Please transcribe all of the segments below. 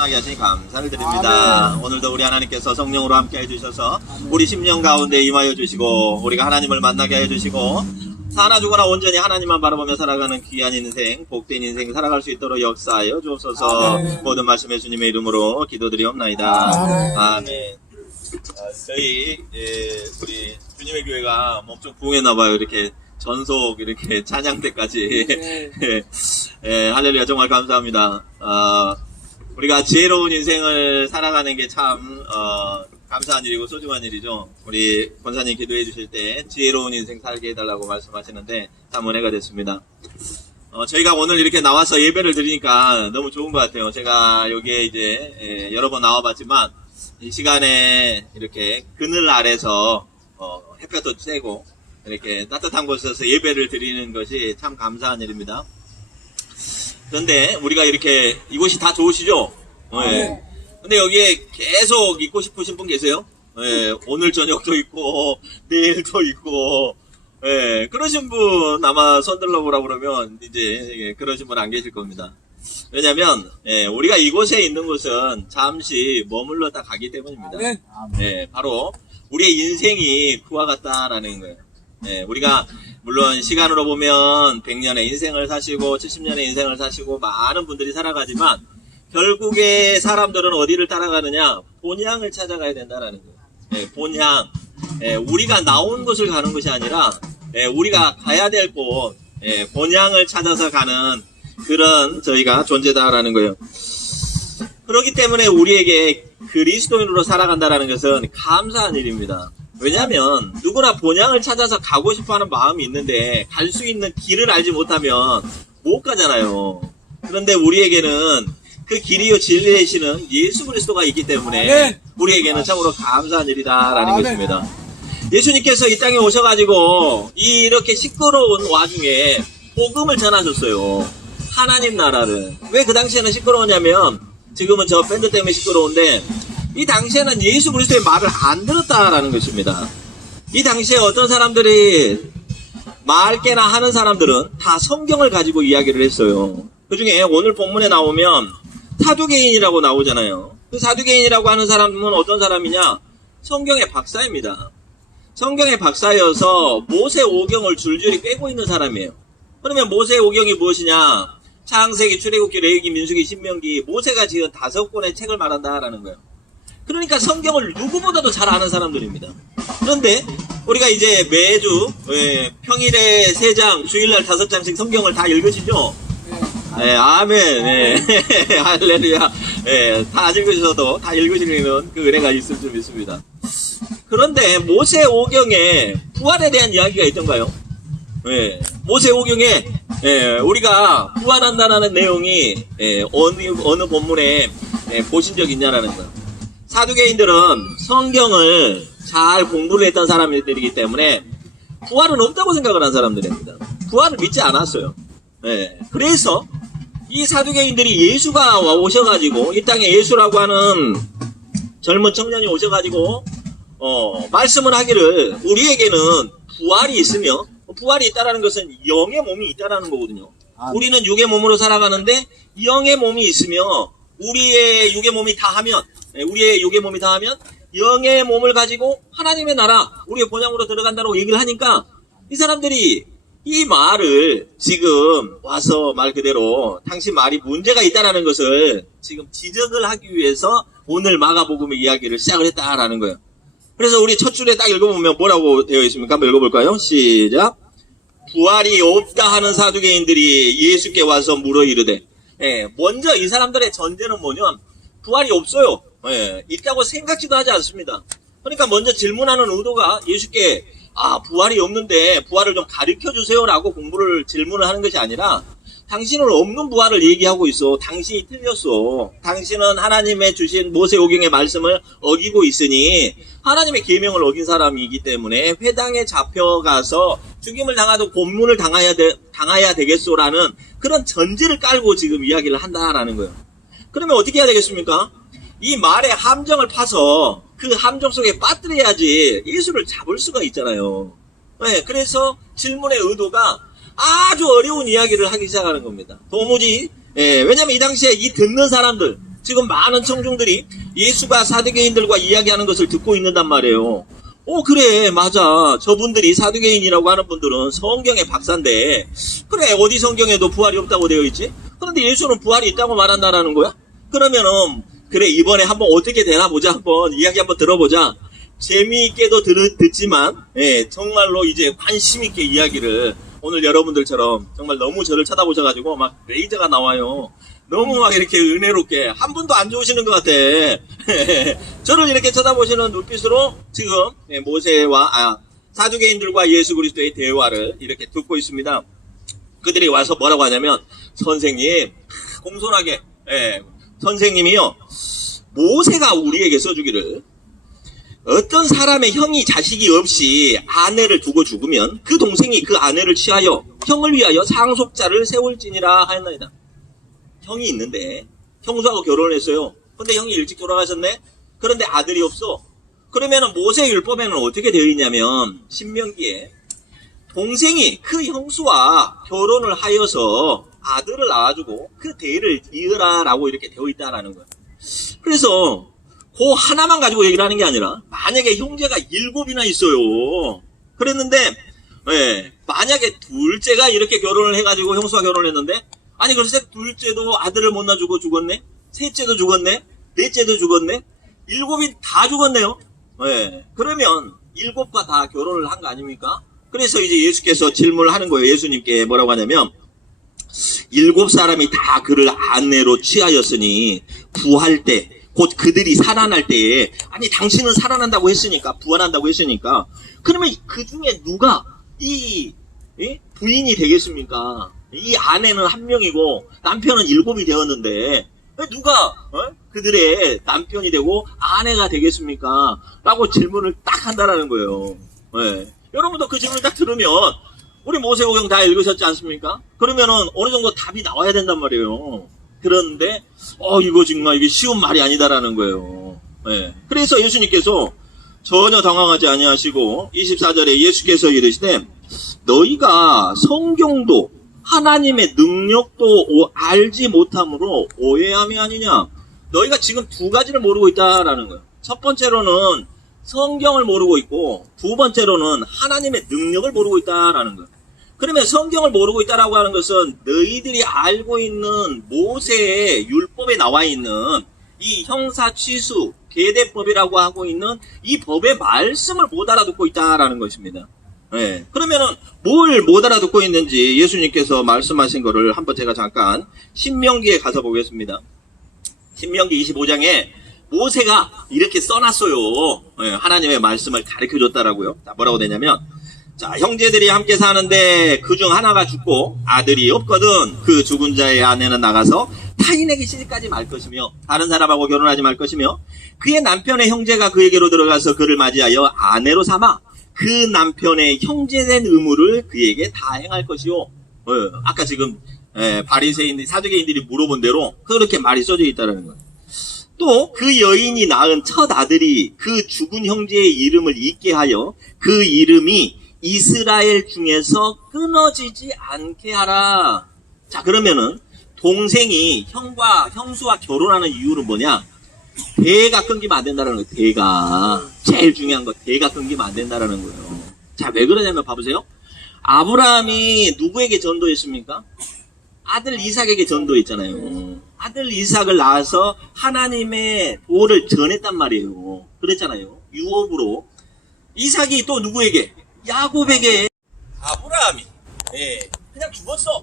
편하게 하시니 감사를 드립니다. 오늘도 우리 하나님께서 성령으로 함께 해주셔서 우리 심령 가운데 임하여 주시고 우리가 하나님을 만나게 해주시고 사나 죽어나 온전히 하나님만 바라보며 살아가는 귀한 인생, 복된 인생 살아갈 수 있도록 역사하여 주옵소서. 모든 말씀에 주님의 이름으로 기도드리옵나이다. 아멘. 저희 우리 주님의 교회가 엄청 부흥했나봐요. 이렇게 전속 이렇게 찬양대까지. 할렐루야, 정말 감사합니다. 우리가 지혜로운 인생을 살아가는 게 참 감사한 일이고 소중한 일이죠. 우리 권사님 기도해 주실 때 지혜로운 인생 살게 해달라고 말씀하시는데 참 은혜가 됐습니다. 저희가 오늘 이렇게 나와서 예배를 드리니까 너무 좋은 것 같아요. 제가 여기에 이제 여러 번 나와봤지만 이 시간에 이렇게 그늘 아래서 햇볕도 쐬고 이렇게 따뜻한 곳에서 예배를 드리는 것이 참 감사한 일입니다. 그런데 우리가 이렇게 이곳이 다 좋으시죠? 네. 근데 여기에 계속 있고 싶으신 분 계세요? 네. 오늘 저녁도 있고 내일도 있고 그러신 분 아마 손 들어보라 그러면 이제 그러신 분 안 계실 겁니다. 왜냐면 우리가 이곳에 있는 곳은 잠시 머물렀다 가기 때문입니다. 바로 우리의 인생이 그와 같다라는 거예요. 우리가 물론 시간으로 보면 100년의 인생을 사시고 70년의 인생을 사시고 많은 분들이 살아가지만 결국에 사람들은 어디를 따라가느냐? 본향을 찾아가야 된다라는 거예요. 본향. 우리가 나온 곳을 가는 것이 아니라 우리가 가야 될 곳, 본향을 찾아서 가는 그런 저희가 존재다라는 거예요. 그렇기 때문에 우리에게 그리스도인으로 살아간다라는 것은 감사한 일입니다. 왜냐하면 누구나 본향을 찾아서 가고 싶어하는 마음이 있는데 갈 수 있는 길을 알지 못하면 못 가잖아요. 그런데 우리에게는 그 길이요 진리이시는 예수 그리스도가 있기 때문에 우리에게는 참으로 감사한 일이다라는 것입니다. 예수님께서 이 땅에 오셔가지고 이렇게 시끄러운 와중에 복음을 전하셨어요. 하나님 나라를. 왜 그 당시에는 시끄러웠냐면 지금은 저 밴드 때문에 시끄러운데 이 당시에는 예수 그리스도의 말을 안 들었다라는 것입니다. 이 당시에 어떤 사람들이 말깨나 하는 사람들은 다 성경을 가지고 이야기를 했어요. 그 중에 오늘 본문에 나오면 사두개인이라고 나오잖아요. 그 사두개인이라고 하는 사람은 어떤 사람이냐? 성경의 박사입니다. 성경의 박사여서 모세 오경을 줄줄이 꿰고 있는 사람이에요. 그러면 모세 오경이 무엇이냐? 창세기, 출애굽기, 레위기, 민수기, 신명기, 모세가 지은 5권의 책을 말한다라는 거예요. 그러니까 성경을 누구보다도 잘 아는 사람들입니다. 그런데 우리가 이제 매주 평일에 3장, 주일날 5장씩 성경을 다 읽으시죠? 아멘. 할렐루야. 다 읽으셔도 다 읽으시는 그 은혜가 있을 줄 믿습니다. 그런데 모세 오경에 부활에 대한 이야기가 있던가요? 모세 오경에 우리가 부활한다는 내용이 어느 본문에 보신 적 있냐라는 거예요. 사두개인들은 성경을 잘 공부를 했던 사람들이기 때문에 부활은 없다고 생각을 한 사람들입니다. 부활을 믿지 않았어요. 그래서 이 사두개인들이 예수가 오셔가지고 이 땅에 예수라고 하는 젊은 청년이 오셔가지고 말씀을 하기를 우리에게는 부활이 있으며 부활이 있다라는 것은 영의 몸이 있다라는 거거든요. 우리는 육의 몸으로 살아가는데 영의 몸이 있으며 우리의 육의 몸이 다하면 영의 몸을 가지고 하나님의 나라 우리의 본향으로 들어간다고 얘기를 하니까 이 사람들이 이 말을 지금 와서 말 그대로 당신 말이 문제가 있다라는 것을 지금 지적을 하기 위해서 오늘 마가복음의 이야기를 시작을 했다라는 거예요. 그래서 우리 첫 줄에 딱 읽어보면 뭐라고 되어 있습니까? 한번 읽어볼까요? 시작. 부활이 없다 하는 사두개인들이 예수께 와서 물어 이르되 먼저 이 사람들의 전제는 뭐냐면 부활이 없어요. 있다고 생각지도 하지 않습니다. 그러니까 먼저 질문하는 의도가 예수께 부활이 없는데 부활을 좀 가르쳐 주세요라고 질문을 하는 것이 아니라 당신은 없는 부활을 얘기하고 있어. 당신이 틀렸어. 당신은 하나님의 주신 모세 오경의 말씀을 어기고 있으니 하나님의 계명을 어긴 사람이기 때문에 회당에 잡혀가서 죽임을 당하도 고문을 당해야 되겠소라는 그런 전제를 깔고 지금 이야기를 한다라는 거예요. 그러면 어떻게 해야 되겠습니까? 이 말의 함정을 파서 그 함정 속에 빠뜨려야지 예수를 잡을 수가 있잖아요. 그래서 질문의 의도가 아주 어려운 이야기를 하기 시작하는 겁니다. 도무지 왜냐면 이 당시에 이 듣는 사람들 지금 많은 청중들이 예수가 사두개인들과 이야기하는 것을 듣고 있는단 말이에요. 그래, 맞아. 저분들이 사두개인이라고 하는 분들은 성경의 박사인데, 그래, 어디 성경에도 부활이 없다고 되어 있지? 그런데 예수는 부활이 있다고 말한다라는 거야? 그러면은, 그래, 이번에 한번 어떻게 되나 보자. 한번 이야기 한번 들어보자. 재미있게도 듣지만, 예, 정말로 이제 관심있게 이야기를 오늘 여러분들처럼 정말 너무 저를 쳐다보셔가지고 막 레이저가 나와요. 너무 막 이렇게 은혜롭게 한 분도 안 좋으시는 것 같아. 저를 이렇게 쳐다보시는 눈빛으로 지금 모세와 사두개인들과 예수 그리스도의 대화를 이렇게 듣고 있습니다. 그들이 와서 뭐라고 하냐면 선생님 공손하게 선생님이요 모세가 우리에게 써주기를 어떤 사람의 형이 자식이 없이 아내를 두고 죽으면 그 동생이 그 아내를 취하여 형을 위하여 상속자를 세울지니라 하였나이다. 형이 있는데 형수하고 결혼을 했어요. 근데 형이 일찍 돌아가셨네. 그런데 아들이 없어. 그러면은 모세율법에는 어떻게 되어 있냐면 신명기에 동생이 그 형수와 결혼을 하여서 아들을 낳아주고 그 대를 이으라라고 이렇게 되어 있다라는 거야. 그래서 그 하나만 가지고 얘기를 하는 게 아니라 만약에 형제가 7이나 있어요. 그랬는데 만약에 둘째가 이렇게 결혼을 해가지고 형수와 결혼을 했는데 아니 글쎄 둘째도 아들을 못 낳아주고 죽었네. 셋째도 죽었네. 넷째도 죽었네. 7이 다 죽었네요. 그러면 7과 다 결혼을 한 거 아닙니까? 그래서 이제 예수께서 질문을 하는 거예요. 예수님께 뭐라고 하냐면 7사람이 다 그를 아내로 취하였으니 부활 때 곧 그들이 살아날 때에 아니 당신은 살아난다고 했으니까 부활한다고 했으니까 그러면 그 중에 누가 이 부인이 되겠습니까? 이 아내는 1명이고 남편은 7이 되었는데 누가 그들의 남편이 되고 아내가 되겠습니까? 라고 질문을 딱 한다라는 거예요. 여러분도 그 질문을 딱 들으면 우리 모세오경 다 읽으셨지 않습니까? 그러면은 어느 정도 답이 나와야 된단 말이에요. 그런데 이거 정말 이게 쉬운 말이 아니다라는 거예요. 그래서 예수님께서 전혀 당황하지 아니하시고 24절에 예수께서 이르시되 너희가 성경도 하나님의 능력도 알지 못함으로 오해함이 아니냐. 너희가 지금 두 가지를 모르고 있다라는 거예요. 첫 번째로는 성경을 모르고 있고 두 번째로는 하나님의 능력을 모르고 있다라는 거예요. 그러면 성경을 모르고 있다라고 하는 것은 너희들이 알고 있는 모세의 율법에 나와 있는 이 형사취수 계대법이라고 하고 있는 이 법의 말씀을 못 알아듣고 있다라는 것입니다. 그러면은 뭘 못 알아듣고 있는지 예수님께서 말씀하신 거를 한번 제가 잠깐 신명기에 가서 보겠습니다. 신명기 25장에 모세가 이렇게 써놨어요. 하나님의 말씀을 가르쳐줬다라고요. 자, 뭐라고 되냐면 자, 형제들이 함께 사는데 그중 하나가 죽고 아들이 없거든. 그 죽은 자의 아내는 나가서 타인에게 시집가지 말 것이며 다른 사람하고 결혼하지 말 것이며 그의 남편의 형제가 그에게로 들어가서 그를 맞이하여 아내로 삼아 그 남편의 형제된 의무를 그에게 다 행할 것이요. 아까 지금 바리새인들 사두개인들이 물어본 대로 그렇게 말이 써져 있다는 거예요. 또 그 여인이 낳은 첫 아들이 그 죽은 형제의 이름을 잊게 하여 그 이름이 이스라엘 중에서 끊어지지 않게 하라. 자, 그러면은 동생이 형수와 결혼하는 이유는 뭐냐? 대가 끊기면 안 된다는 거예요. 대가. 제일 중요한 거 대가 끊기면 안 된다는 거예요. 자, 왜 그러냐면 봐보세요. 아브라함이 누구에게 전도했습니까? 아들 이삭에게 전도했잖아요. 아들 이삭을 낳아서 하나님의 도를 전했단 말이에요. 그랬잖아요. 유업으로. 이삭이 또 누구에게? 야곱에게. 아브라함이 그냥 죽었어.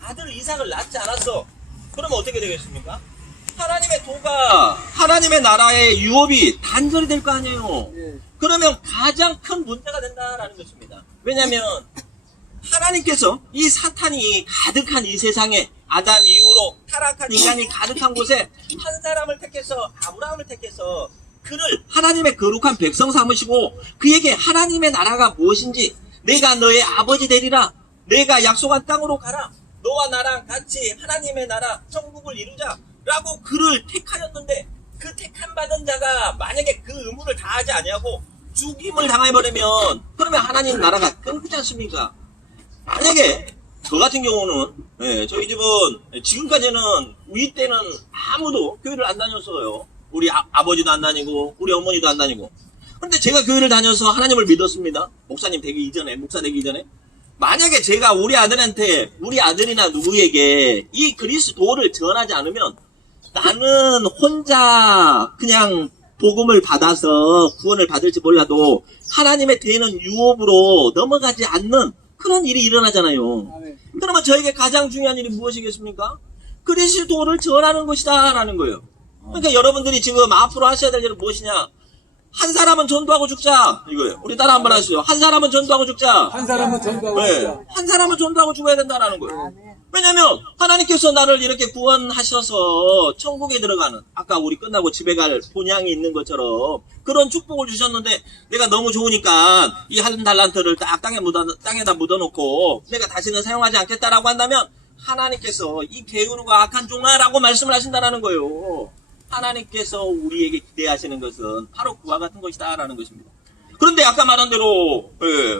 아들 이삭을 낳지 않았어. 그러면 어떻게 되겠습니까? 하나님의 도가 하나님의 나라의 유업이 단절이 될 거 아니에요. 그러면 가장 큰 문제가 된다라는 것입니다. 왜냐하면 하나님께서 이 사탄이 가득한 이 세상에 아담 이후로 타락한 인간이 가득한 곳에 한 사람을 택해서 아브라함을 택해서 그를 하나님의 거룩한 백성 삼으시고 그에게 하나님의 나라가 무엇인지 내가 너의 아버지 되리라. 내가 약속한 땅으로 가라. 너와 나랑 같이 하나님의 나라 천국을 이루자. 라고 그를 택하였는데 그 택함 받은 자가 만약에 그 의무를 다하지 아니하고 죽임을 당해버리면 그러면 하나님 나라가 끊기지 않습니까? 만약에 저 같은 경우는, 예, 저희 집은 지금까지는 우리 때는 아무도 교회를 안 다녔어요. 우리 아버지도 안 다니고, 우리 어머니도 안 다니고. 근데 제가 교회를 다녀서 하나님을 믿었습니다. 목사님 되기 이전에, 목사 되기 이전에. 만약에 제가 우리 아들한테, 우리 아들이나 누구에게 이 그리스도를 전하지 않으면 나는 혼자 그냥 복음을 받아서 구원을 받을지 몰라도 하나님의 되는 유업으로 넘어가지 않는 그런 일이 일어나잖아요. 그러면 저에게 가장 중요한 일이 무엇이겠습니까? 그리스도를 전하는 것이다 라는 거예요. 그러니까 여러분들이 지금 앞으로 하셔야 될 일은 무엇이냐? 한 사람은 전도하고 죽자 이거예요. 우리 따라 한번 하시죠. 한 사람은 전도하고 죽자. 한 사람은 전도하고 네. 죽자. 한 사람은 전도하고 죽어야 된다라는 거예요. 왜냐면 하나님께서 나를 이렇게 구원하셔서 천국에 들어가는, 아까 우리 끝나고 집에 갈 본향이 있는 것처럼 그런 축복을 주셨는데 내가 너무 좋으니까 이 한 달란트를 딱 땅에다 묻어놓고 내가 다시는 사용하지 않겠다라고 한다면 하나님께서 이 게으르고 악한 종아라고 말씀을 하신다라는 거예요. 하나님께서 우리에게 기대하시는 것은 바로 그와 같은 것이다라는 것입니다. 그런데 아까 말한 대로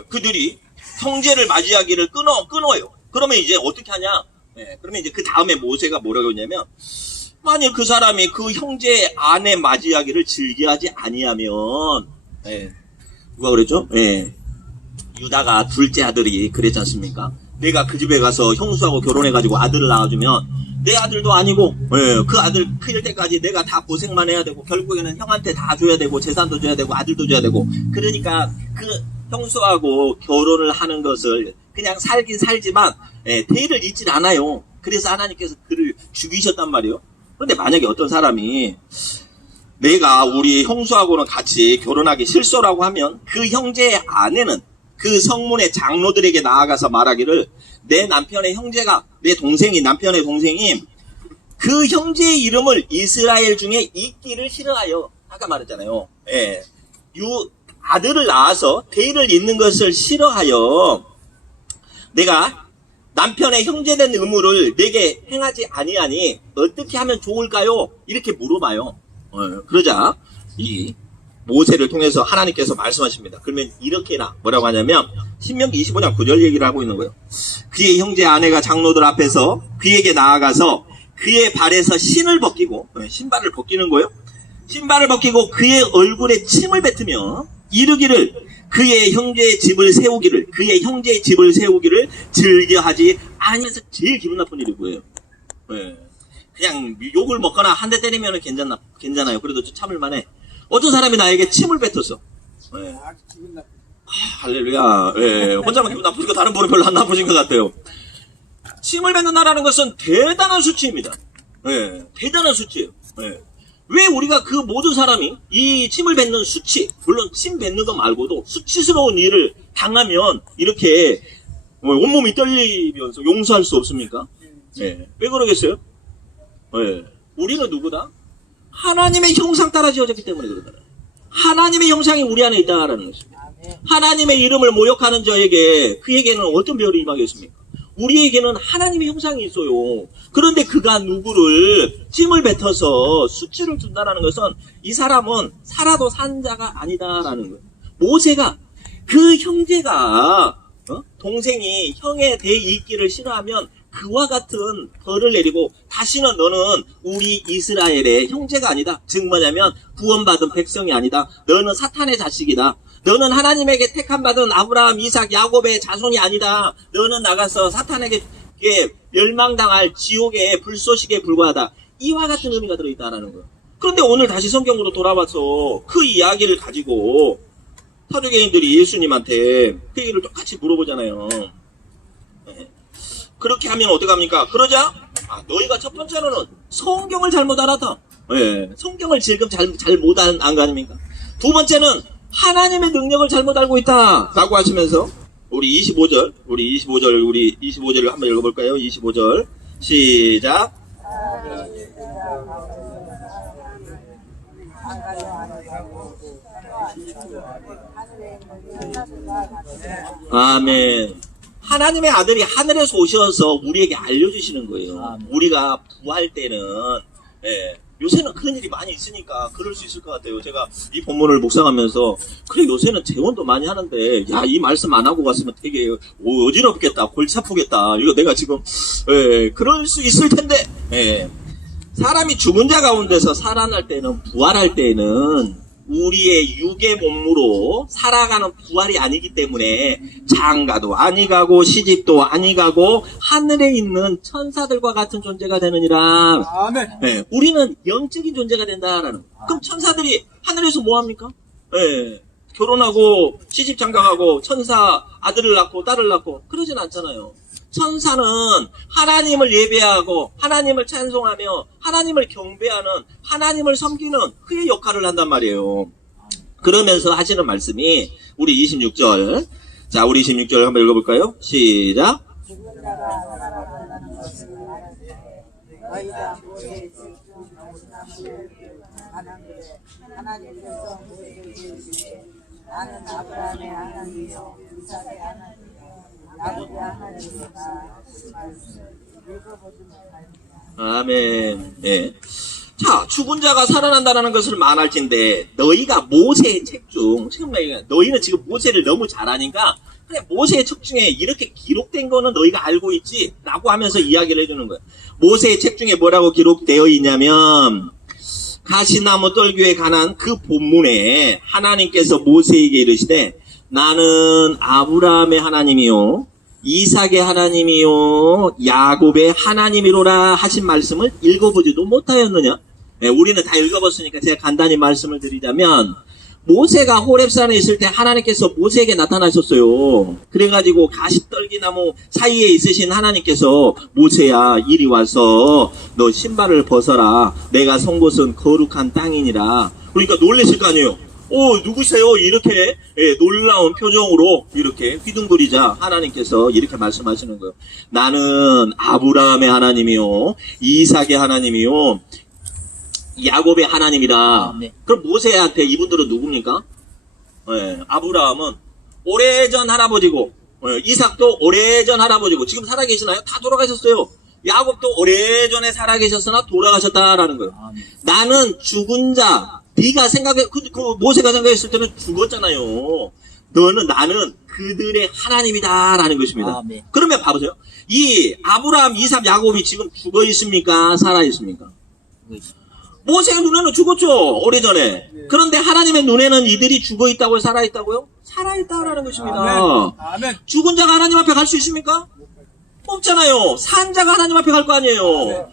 그들이 형제를 맞이하기를 끊어요. 그러면 이제 어떻게 하냐? 그러면 이제 그 다음에 모세가 뭐라고 했냐면, 만일 그 사람이 그 형제 아내 맞이하기를 즐겨하지 아니하면, 누가 그랬죠? 유다가 둘째 아들이 그랬지 않습니까? 내가 그 집에 가서 형수하고 결혼해가지고 아들을 낳아주면 내 아들도 아니고 그 아들 클 때까지 내가 다 고생만 해야 되고 결국에는 형한테 다 줘야 되고 재산도 줘야 되고 아들도 줘야 되고, 그러니까 그 형수하고 결혼을 하는 것을 그냥 살긴 살지만 대의를 잊질 않아요. 그래서 하나님께서 그를 죽이셨단 말이에요. 그런데 만약에 어떤 사람이 내가 우리 형수하고는 같이 결혼하기 싫소라고 하면 그 형제의 아내는 그 성문의 장로들에게 나아가서 말하기를, 내 남편의 형제가, 내 동생이, 남편의 동생이 그 형제의 이름을 이스라엘 중에 잊기를 싫어하여, 아까 말했잖아요. 아들을 낳아서 대의를 잇는 것을 싫어하여 내가 남편의 형제된 의무를 내게 행하지 아니하니 어떻게 하면 좋을까요? 이렇게 물어봐요. 그러자 이 모세를 통해서 하나님께서 말씀하십니다. 그러면 이렇게나 뭐라고 하냐면 신명기 25장 9절 얘기를 하고 있는 거예요. 그의 형제 아내가 장로들 앞에서 그에게 나아가서 그의 발에서 신을 벗기고, 신발을 벗기는 거예요. 신발을 벗기고 그의 얼굴에 침을 뱉으며 이르기를, 그의 형제의 집을 세우기를 즐겨하지 아니해서 제일 기분 나쁜 일이 뭐예요? 그냥 욕을 먹거나 한 대 때리면 괜찮아요. 그래도 좀 참을만해. 어떤 사람이 나에게 침을 뱉었어. 할렐루야. 혼자만 기분 나쁘니까 다른 분은 별로 안 나쁘신 것 같아요. 침을 뱉는다라는 것은 대단한 수치입니다. 대단한 수치예요. 왜 우리가 그 모든 사람이 이 침을 뱉는 수치, 물론 침 뱉는 거 말고도 수치스러운 일을 당하면 이렇게 온몸이 떨리면서 용서할 수 없습니까? 왜 그러겠어요? 우리는 누구다? 하나님의 형상 따라 지어졌기 때문에 그러다. 하나님의 형상이 우리 안에 있다라는 것입니다. 하나님의 이름을 모욕하는 저에게, 그에게는 어떤 별이 임하겠습니까? 우리에게는 하나님의 형상이 있어요. 그런데 그가 누구를 침을 뱉어서 수치를 준다는 것은 이 사람은 살아도 산 자가 아니다라는 거예요. 모세가 그 형제가 동생이 형에 대해 있기를 싫어하면 그와 같은 벌을 내리고, 다시는 너는 우리 이스라엘의 형제가 아니다. 즉 뭐냐면 구원받은 백성이 아니다. 너는 사탄의 자식이다. 너는 하나님에게 택함받은 아브라함, 이삭, 야곱의 자손이 아니다. 너는 나가서 사탄에게 멸망당할 지옥의 불쏘시개에 불과하다. 이와 같은 의미가 들어있다는 거예요. 그런데 오늘 다시 성경으로 돌아와서 그 이야기를 가지고 사두개인들이 예수님한테 그 얘기를 똑같이 물어보잖아요. 그렇게 하면 어떡합니까? 그러자 너희가 첫 번째로는 성경을 잘못 알았다. 성경을 지금 잘못 안 거 아닙니까? 두 번째는 하나님의 능력을 잘못 알고 있다 라고 하시면서 우리 25절을 한번 읽어볼까요? 25절 시작. 아멘. 하나님의 아들이 하늘에서 오셔서 우리에게 알려주시는 거예요. 우리가 부활 때는 요새는 그런 일이 많이 있으니까 그럴 수 있을 것 같아요. 제가 이 본문을 묵상하면서 그래 요새는 재혼도 많이 하는데 야 이 말씀 안 하고 갔으면 되게 어지럽겠다, 골치 아프겠다. 이거 내가 지금 그럴 수 있을 텐데 사람이 죽은 자 가운데서 살아날 때는 부활할 때는 우리의 육의 몸으로 살아가는 부활이 아니기 때문에 장가도 아니 가고 시집도 아니 가고 하늘에 있는 천사들과 같은 존재가 되느니라. 아멘. 우리는 영적인 존재가 된다라는. 그럼 천사들이 하늘에서 뭐 합니까? 결혼하고 시집 장가가고 천사 아들을 낳고 딸을 낳고 그러진 않잖아요. 천사는 하나님을 예배하고 하나님을 찬송하며 하나님을 경배하는 하나님을 섬기는 그의 역할을 한단 말이에요. 그러면서 하시는 말씀이 우리 26절. 자, 우리 26절 한번 읽어볼까요? 시작. 하나님께서 모세에게 이르시되 나는 아브라함의 하나님이요 이삭의 하나님이요 야곱의 하나님이다. 아멘. 자, 죽은 자가 살아난다는 것을 말할진데 너희가 모세의 책 중 지금 너희는 지금 모세를 너무 잘 아니까 그래 모세의 책 중에 이렇게 기록된 거는 너희가 알고 있지 라고 하면서 이야기를 해주는 거예요. 모세의 책 중에 뭐라고 기록되어 있냐면 가시나무 떨기에 관한 그 본문에 하나님께서 모세에게 이르시되 나는 아브라함의 하나님이요 이삭의 하나님이요 야곱의 하나님이로라 하신 말씀을 읽어보지도 못하였느냐. 우리는 다 읽어봤으니까 제가 간단히 말씀을 드리자면 모세가 호렙산에 있을 때 하나님께서 모세에게 나타나셨어요. 그래가지고 가시떨기나무 사이에 있으신 하나님께서 모세야 이리 와서 너 신발을 벗어라 내가 선 곳은 거룩한 땅이니라. 그러니까 놀라실 거 아니에요. 누구세요? 이렇게 놀라운 표정으로 이렇게 휘둥그리자 하나님께서 이렇게 말씀하시는 거예요. 나는 아브라함의 하나님이요 이삭의 하나님이요 야곱의 하나님이다. 네. 그럼 모세한테 이분들은 누굽니까? 아브라함은 오래전 할아버지고 이삭도 오래전 할아버지고 지금 살아계시나요? 다 돌아가셨어요. 야곱도 오래전에 살아계셨으나 돌아가셨다라는 거예요. 네. 나는 죽은 자 네가 생각해 모세가 생각했을 때는 죽었잖아요. 나는 그들의 하나님이다라는 것입니다. 네. 그러면 봐보세요. 이 아브라함, 이삭, 야곱이 지금 죽어 있습니까? 살아 있습니까? 모세의 눈에는 죽었죠. 오래전에. 그런데 하나님의 눈에는 이들이 죽어 있다고요? 살아 있다고요? 살아 있다라는 것입니다. 아멘. 죽은 자가 하나님 앞에 갈 수 있습니까? 없잖아요. 산 자가 하나님 앞에 갈 거 아니에요.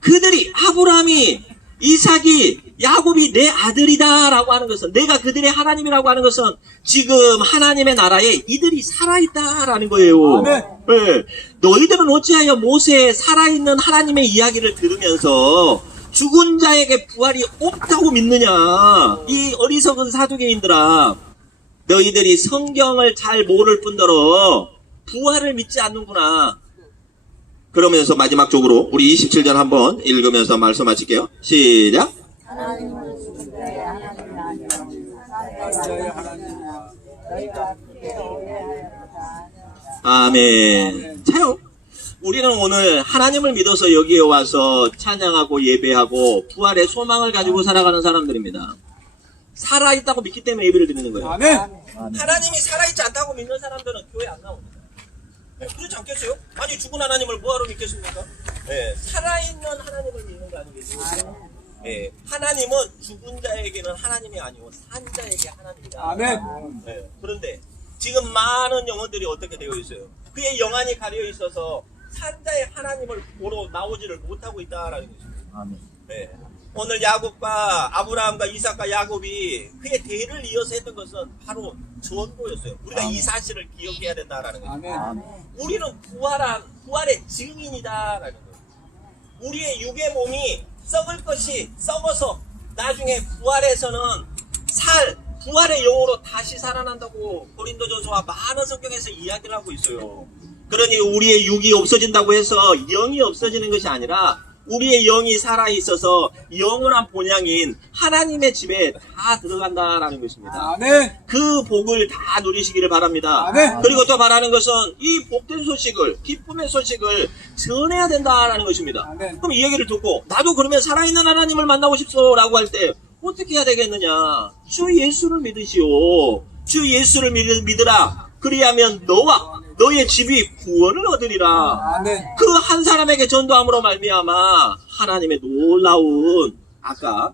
그들이 아브라함이 이삭이 야곱이 내 아들이다라고 하는 것은 내가 그들의 하나님이라고 하는 것은 지금 하나님의 나라에 이들이 살아있다라는 거예요. 아멘. 너희들은 어찌하여 모세의 살아있는 하나님의 이야기를 들으면서 죽은 자에게 부활이 없다고 믿느냐. 이 어리석은 사두개인들아 너희들이 성경을 잘 모를 뿐더러 부활을 믿지 않는구나. 그러면서 마지막 쪽으로 우리 27절 한번 읽으면서 말씀 마칠게요. 시작. 하나님은 죽은 자의 하나님이 아니요 산 자의 하나님이라 너희가 크게 오해하였다. 아멘. 자요. 우리는 오늘 하나님을 믿어서 여기에 와서 찬양하고 예배하고 부활의 소망을 가지고 살아가는 사람들입니다. 살아있다고 믿기 때문에 예배를 드리는 거예요. 아멘. 하나님이 살아있지 않다고 믿는 사람들은 교회 안 나옵니다. 그렇지 않겠어요? 아니 죽은 하나님을 뭐하러 믿겠습니까? 살아있는 하나님을 믿는 거 아니겠습니까? 하나님은 죽은 자에게는 하나님이 아니고 산 자에게 하나님이다. 아멘. 그런데 지금 많은 영혼들이 어떻게 되어 있어요? 그의 영안이 가려 있어서 산자의 하나님을 보러 나오지를 못하고 있다라는 것입니다. 아멘. 오늘 야곱과 아브라함과 이삭과 야곱이 그의 대를 이어서 했던 것은 바로 전도였어요. 우리가 이 사실을 기억해야 된다라는 거죠. 아멘. 우리는 부활의 증인이다라는 거예요. 우리의 육의 몸이 썩을 것이 썩어서 나중에 부활에서는 부활의 영으로 다시 살아난다고 고린도전서와 많은 성경에서 이야기를 하고 있어요. 그러니 우리의 육이 없어진다고 해서 영이 없어지는 것이 아니라 우리의 영이 살아있어서 영원한 본향인 하나님의 집에 다 들어간다라는 것입니다. 아멘. 그 복을 다 누리시기를 바랍니다. 아멘. 그리고 또 바라는 것은 이 복된 소식을, 기쁨의 소식을 전해야 된다라는 것입니다. 아멘. 그럼 이 얘기를 듣고 나도 그러면 살아있는 하나님을 만나고 싶소라고 할 때 어떻게 해야 되겠느냐? 주 예수를 믿으시오. 주 예수를 믿으라. 그리하면 너와 너의 집이 구원을 얻으리라. 아멘. 그 한 사람에게 전도함으로 말미암아 하나님의 놀라운 아까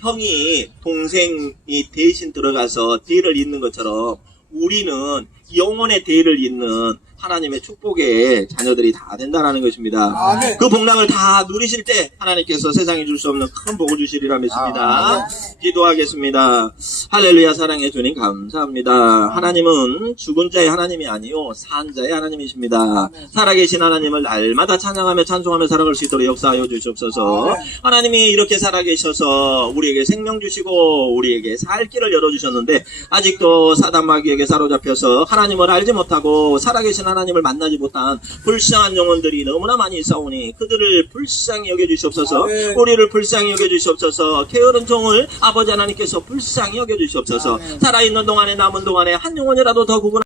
형이 동생이 대신 들어가서 대를 잇는 것처럼 우리는 영혼의 대를 잇는 하나님의 축복의 자녀들이 다 된다는 것입니다. 아멘. 그 복락을 다 누리실 때 하나님께서 세상에 줄 수 없는 큰 복을 주시리라 믿습니다. 기도하겠습니다. 할렐루야. 사랑해 주님 감사합니다. 하나님은 죽은 자의 하나님이 아니요 산 자의 하나님이십니다. 살아계신 하나님을 날마다 찬양하며 찬송하며 살아갈 수 있도록 역사하여 주시옵소서. 하나님이 이렇게 살아계셔서 우리에게 생명 주시고 우리에게 살 길을 열어주셨는데 아직도 사단 마귀에게 사로잡혀서 하나님을 알지 못하고 살아계신 하나님을 만나지 못한 불쌍한 영혼들이 너무나 많이 있사오니 그들을 불쌍히 여겨주시옵소서. 아멘. 우리를 불쌍히 여겨주시옵소서. 게으른 종을 아버지 하나님께서 불쌍히 여겨주시옵소서. 살아있는 동안에 남은 동안에 한 영혼이라도 더 구분